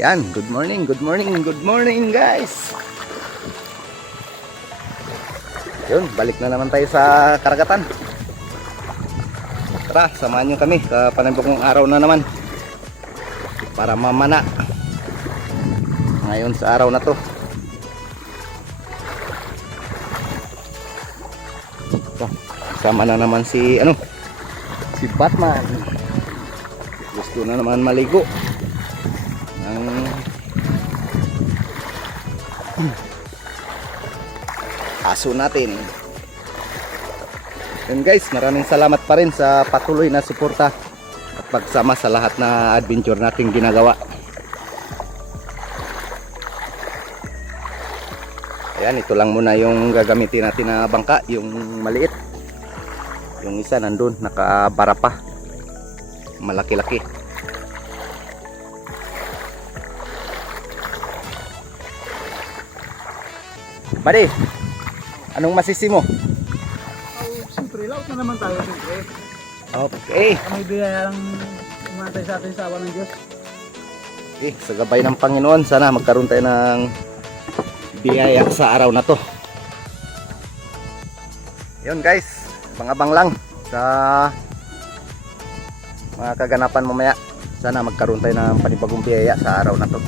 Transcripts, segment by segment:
Yan, good morning guys. Yun, balik na naman tayo sa karagatan. Tara, samahan nyo kami sa panibagong araw na naman para mamana ngayon sa araw na to. Sama na naman si si Batman. Gusto na naman maligo ng aso natin. Yun guys, maraming salamat pa rin sa patuloy na suporta at pagsama sa lahat na adventure nating ginagawa. Ayan, ito lang muna yung gagamitin natin na bangka, yung maliit. Yung isa nandun, nakabara pa, malaki-laki. Buddy, anong masisi mo? Siyempre, laot na naman tayo siyempre. Okay. May biyaya lang umatay sa atin sa awa ng Diyos. Okay, sa gabay ng Panginoon, sana magkaroon tayo ng biyaya sa araw na to. Yun guys, abang-abang lang sa mga kaganapan mamaya. Sana magkaroon tayo ng panibagong biyaya sa araw na to.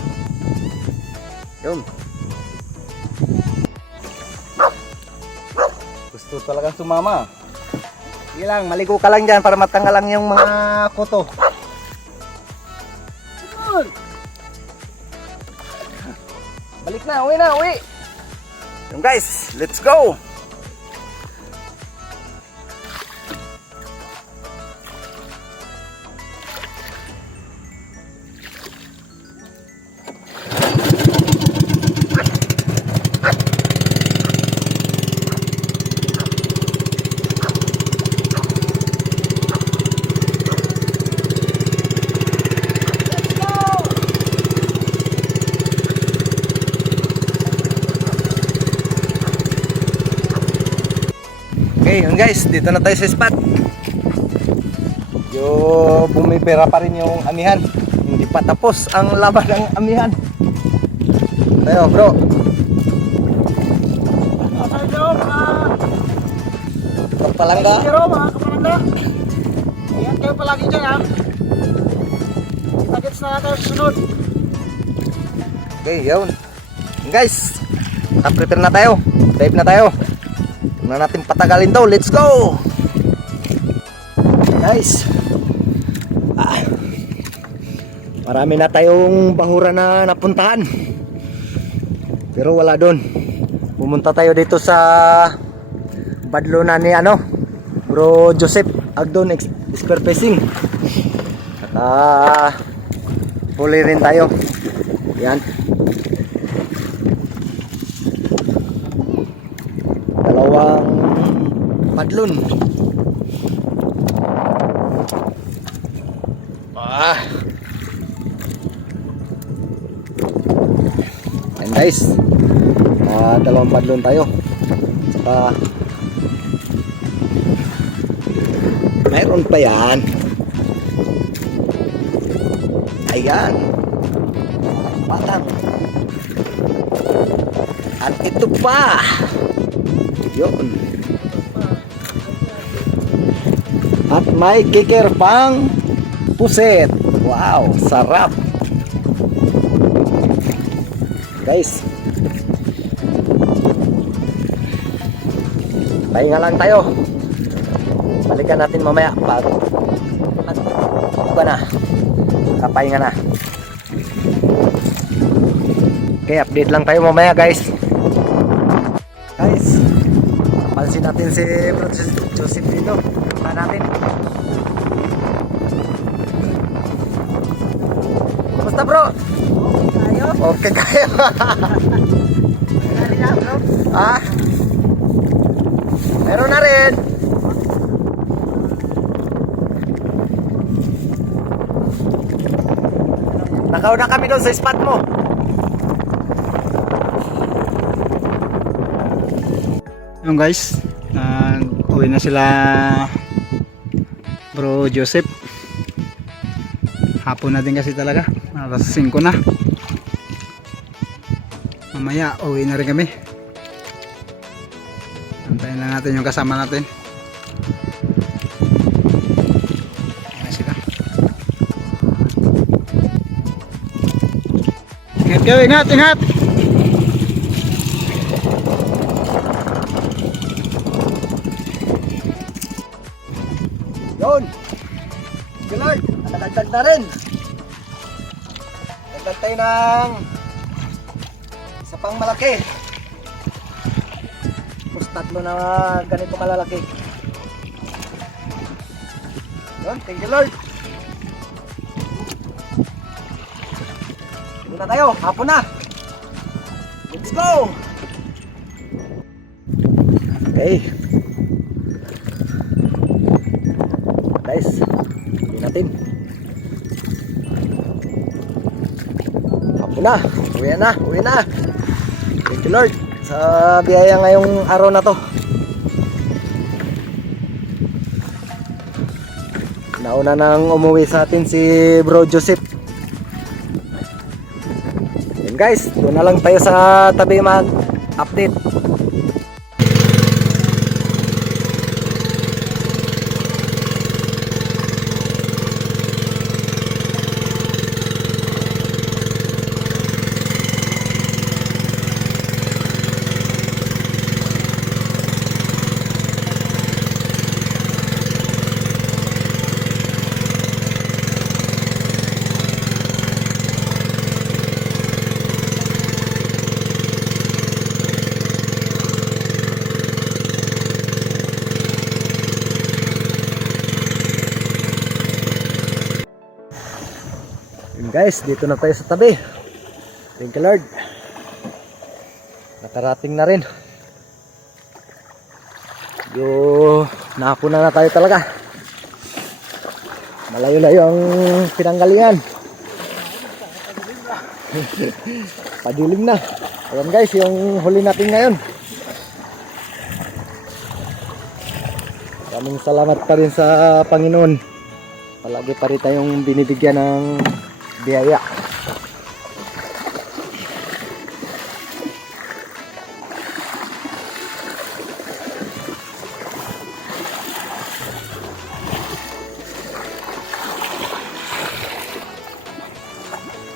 Yun. Gusto talagang sumama. Sige lang, maligo ka lang dyan para matanggal lang yung mga koto. Balik na, uwi. Yung guys, let's go. Okay, yun guys, dito na tayo sa spot. Yung bumibira pa rin yung amihan. Hindi pa tapos ang laban ng amihan. Tayo bro. Kapalangga. Pero mga kapalangga, ingat kayo palagi dyan ha. Kita-kits na tayo susunod. Okay, yun. Guys, prepare na tayo. Dive na tayo. Huwag na natin patagalin to. Let's go! Guys, marami na tayong bahura na napuntahan. Pero wala doon. Pumunta tayo dito sa badlonan ni Bro Joseph Agdon Square Fishing. At huli rin tayo. Yan. Dalawang padlon. And guys, dalawang padlon tayo. Saka mayroon pa yan. Ayan, patang. At ito pa. Yun. At may kicker pang puset. Wow, sarap. Guys, pahinga lang tayo. Balikan natin mamaya pag na. Kapahinga na. Okay, update lang tayo mamaya guys. Guys, pansin natin si Bro Joseph dito. Punta natin. Kumusta bro? Okay kayo? Okay kayo. Dali na bro. Ah, meron na rin. Nakauna kami doon sa spot mo. Yung guys, uwi na sila Bro Joseph. Hapon na din kasi talaga, alas 5 na. Mamaya uwi na rin kami. Antayin lang natin yung kasama natin. Ayan na sila. Ingat kayo, ingat, ingat! Yun. Gilard, nadagdag na rin. Dagdag tayo ng isa pang malaki. Tapos 3 na ganito kalalaki. Yun, thank you Lord. Dito na tayo, hapon na. Let's go! Okay. Guys, hindi natin. Hapon na, uwi na. Thank you Lord sa biyaya ngayong araw na to. Nauna nang umuwi sa atin si Bro Joseph. Yun guys, doon na lang tayo sa tabi mag-update. Guys, dito na tayo sa tabi. Thank you Lord. Nakarating na rin. Nakapuna na tayo talaga. Malayo-layo ang pinanggalingan. Padilim na. Ayan guys, yung huli natin ngayon. Maraming salamat pa rin sa Panginoon. Palagi pa rin tayong binibigyan ng biyaya.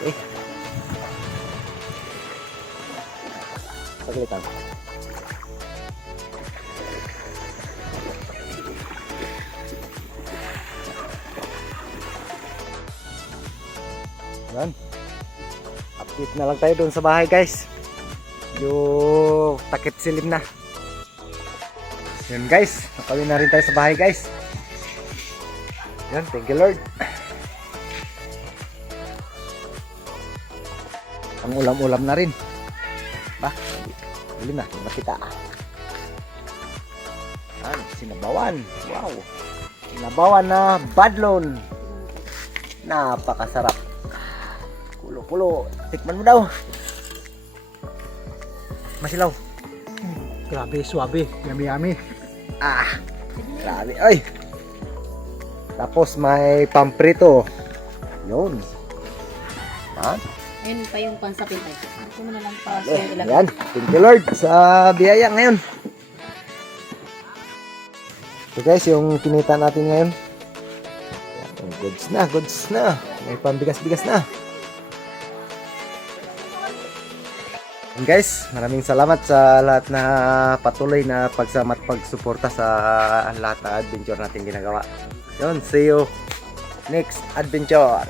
Okay. Paglitan. Yan. Update na lang tayo doon sa bahay guys. Yung takip silim na. Yan guys, nakawin na rin tayo sa bahay guys. Yan, thank you Lord. Ang ulam-ulam na rin. Ba, huli na, nakita. Yan, sinabawan. Wow. Sinabawan na badlon. Napakasarap. Pulo-pulo. Tikman mo daw. Masilaw. Grabe, suabe, yummy. Ah, grabe. Ay. Tapos may pamprito. Yun. Ha? Ayun pa yung pansapin tayo. Ito mo na lang pa sa ilagay. Yan. Thank you Lord sa biyaya ngayon. So guys, yung kinita natin ngayon. Goods na. May pambigas-bigas na. And guys, maraming salamat sa lahat na patuloy na pagsama at pagsuporta sa lahat na adventure natin ginagawa. Yun, see you next adventure.